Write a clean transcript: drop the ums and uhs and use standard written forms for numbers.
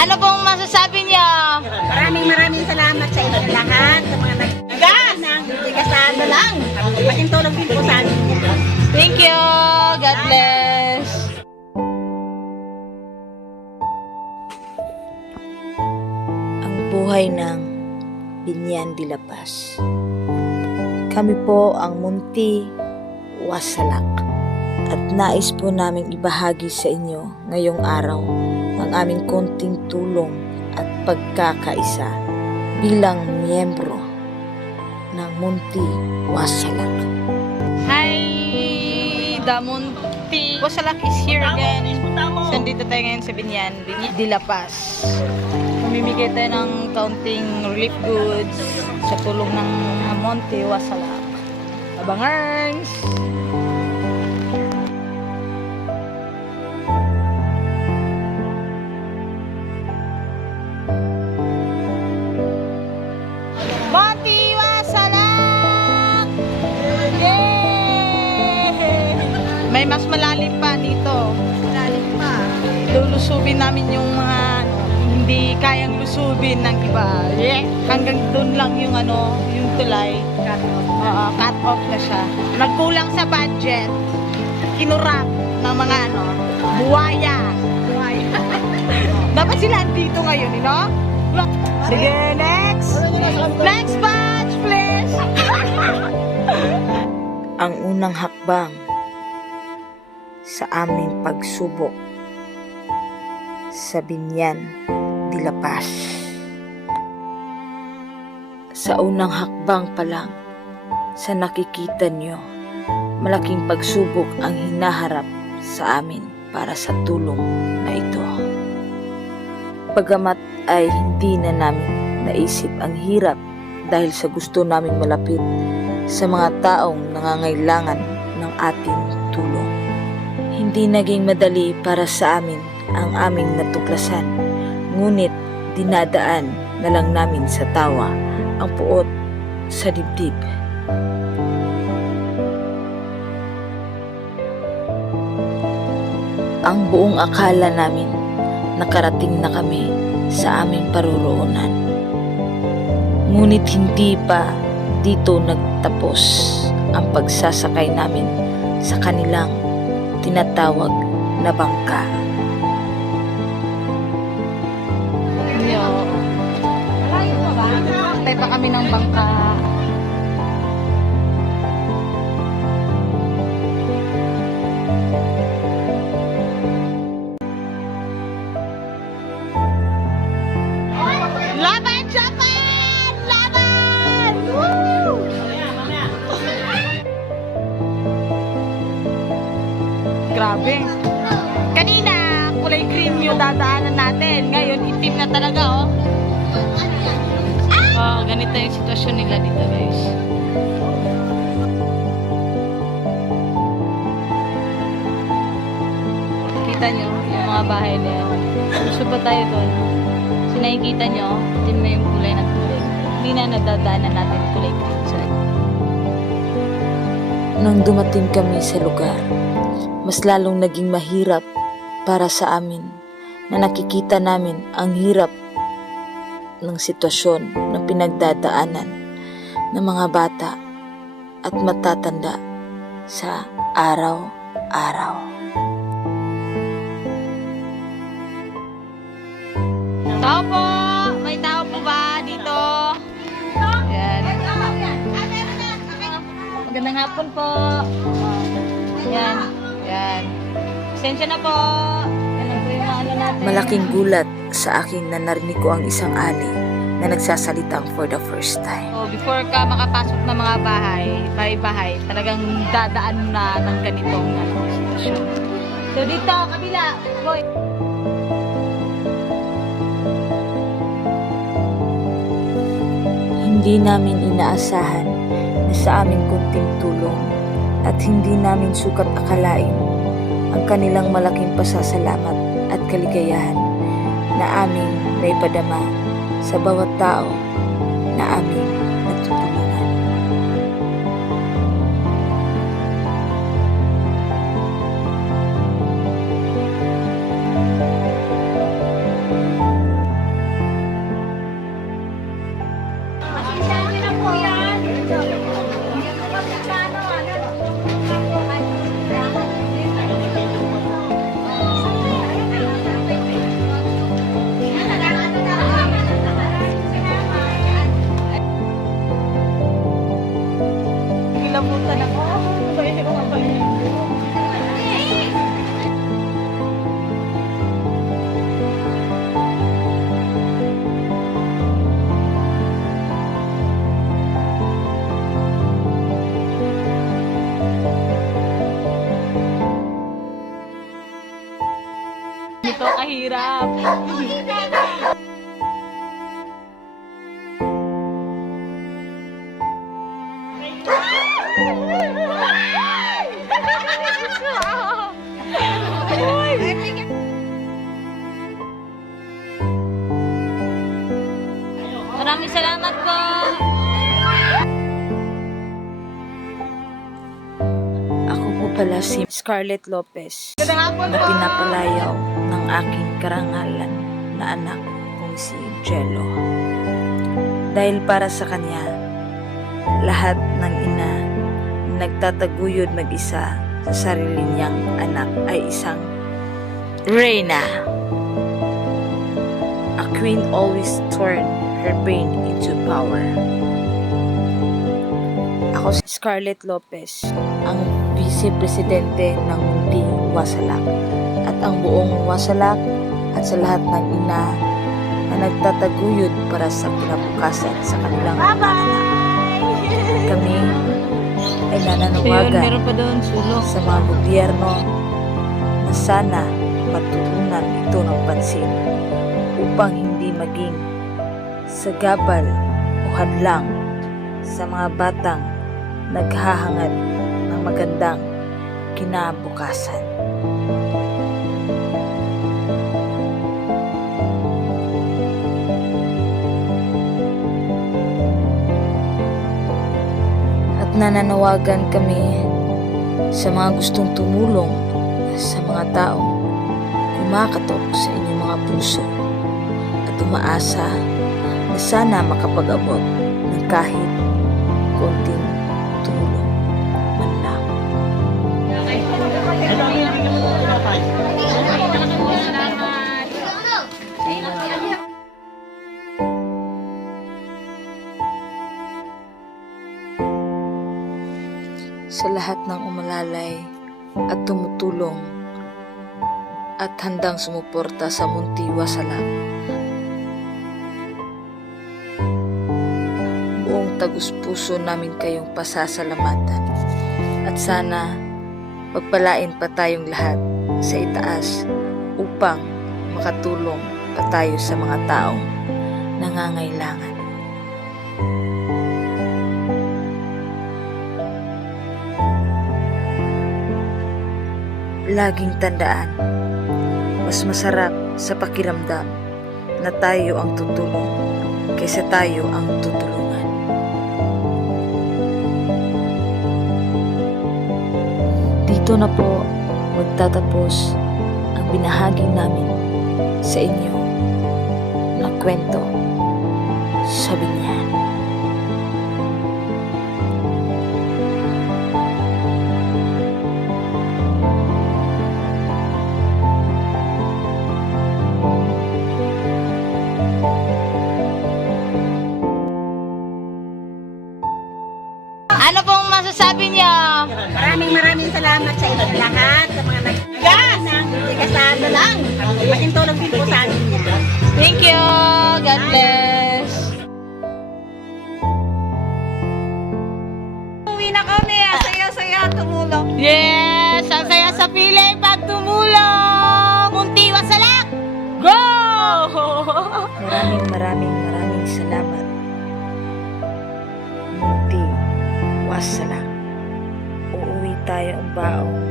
Ano pong masasabi niyo? Maraming salamat sa inyo lahat. Sa mga nagtigas ng tigas na lang. Malaking tulong din po sa amin. Thank you. God bless. Ang buhay ng Binyan de la Paz. Kami po ang Munti Wasalak at nais po naming ibahagi sa inyo ngayong araw ang aming konting tulong at pagkakaisa bilang miyembro ng Munti Wasalak. Hi, the Munti Wasalak is here again. So, dito tayo ngayon sa Binyan de la Paz. Mamimigay tayo ng kaunting relief goods sa tulong ng Munti Wasalak. Abangarns! Munti Wasalak! Yay! May mas malalim pa dito. Malalim pa. Lulusubin namin yung mga hindi kayang lusubin ng iba. Yeah. Hanggang doon lang yung yung tulay. Cut off na siya. Nagkulang sa budget. Kinurap ng mga buwaya. Dapat sila dito ngayon, Sige, next! Next batch, please! Ang unang hakbang sa aming pagsubok sa Binyan de la Paz. Sa unang hakbang pa lang, sa nakikita nyo, malaking pagsubok ang hinaharap sa amin para sa tulong na ito. Bagamat ay hindi na namin naisip ang hirap dahil sa gusto namin malapit sa mga taong nangangailangan ng ating tulong. Hindi naging madali para sa amin ang aming natuklasan, ngunit dinadaan na lang namin sa tawa ang puot sa dibdib. Ang buong akala namin nakarating na kami sa aming paruroonan. Ngunit hindi pa dito nagtapos ang pagsasakay namin sa kanilang tinatawag na bangka. Tayo pa kami ng bangka. Laban, Japan! Laban! Woo! Grabe. Kanina, kulay green yung dadaanan natin. Ngayon, itim na talaga, ganito yung sitwasyon nila dito, guys. Kita nyo, yung mga bahay na yan. Gusto pa tayo doon. So, nakikita nyo, itim na yung kulay ng tubig. Hindi na nadadaanan natin kulay green. So, Nang dumating kami sa lugar, mas lalong naging mahirap para sa amin na nakikita namin ang hirap ng sitwasyon na pinagdadaanan ng mga bata at matatanda sa araw-araw. tao po! May tao po ba dito? Yan. Magandang hapon po. Yan. Yan. Pasensya na po. Yan po yung mga natin. Malaking gulat sa akin na narinig ko ang isang ali na nagsasalitang for the first time. So, before ka makapasok ng mga bahay, talagang dadaan mo na ng ganitong sitwasyon. So, dito, kabila. Boy. Hindi namin inaasahan na sa aming kunting tulong at hindi namin sukat akalain ang kanilang malaking pasasalamat at kaligayahan na aming naipadama sa bawat tao na aming natutulungan. hirap. Maraming salamat po. Ako po pala si Scarlett Lopez na pinapalayaw ng aking karangalan na anak kong si Jello. Dahil para sa kanya, lahat ng ina na nagtataguyod mag-isa sa sarili niyang anak ay isang Reyna. A queen always turn her pain into power. Ako si Scarlett Lopez, ang vice-presidente ng Munti Wasalak, at ang buong Wasalak at sa lahat ng ina na nagtataguyod para sa kinabukasan sa kanilang mga anak. Kami ay Ayun, nananawagan meron pa doon sulok. sa mga gobyerno na sana matutunan ito ng pansin upang hindi maging sagabal o hadlang sa mga batang naghahangad ng magandang kinabukasan. At nananawagan kami sa mga gustong tumulong sa mga taong kumakatok sa inyong mga puso at umaasa na sana makapag-abot ng kahit konting tulong man lang. Sa lahat ng umalalay at tumutulong at handang sumuporta sa Munti Wasalak, buong tagus-puso namin kayong pasasalamatan at sana pagpalain pa tayong lahat sa itaas upang makatulong pa tayo sa mga taong nangangailangan. Laging tandaan, mas masarap sa pakiramdam na tayo ang tutulong kaysa tayo ang tutulungan. Dito na po magtatapos ang binahagi namin sa inyo na kwento sa Binyan. Ano pong masasabi niyo? Maraming salamat sa inyo lahat, sa mga nagtigas ng tigasan na lang. Malaking tulong din po sa amin yan. Thank you. God bless. Uwi na kami, saya-saya tumulong. Yes! Ang saya sa pili pag tumulong! Munti Wasalak! Go! Maraming salamat. Munti Wasalak. Uuwi tayo ang baong